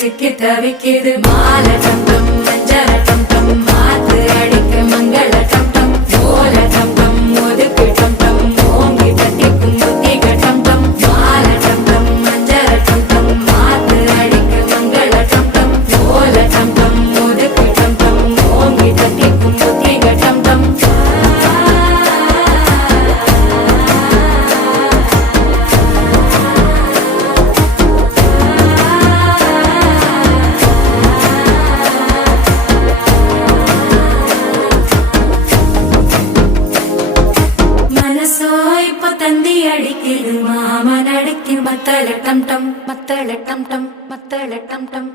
சிக்கி தவிக்குது மாலை டம் டம் மஞ்சள டம் டம் மாத்து அடிக்க மங்கள டம் டம் ஓல டம் டம் ஒதுக்கு டம் டம் ஓங்கி தட்டிக்கும் புத்திக டம் டம் மாலை டம் டம் மஞ்சள டம் டம் மாத்து அடிக்க மங்கள டம் டம் ஓல டம் டம் ஒதுக்கு டம் டம் ஓங்கி தட்டிக்கும் புத்திக டம் டம் தந்தி அடிக்குது மாமன் அடிக்கு மத்தள டம் டம் மத்தள டம் டம் மத்தள டம் டம்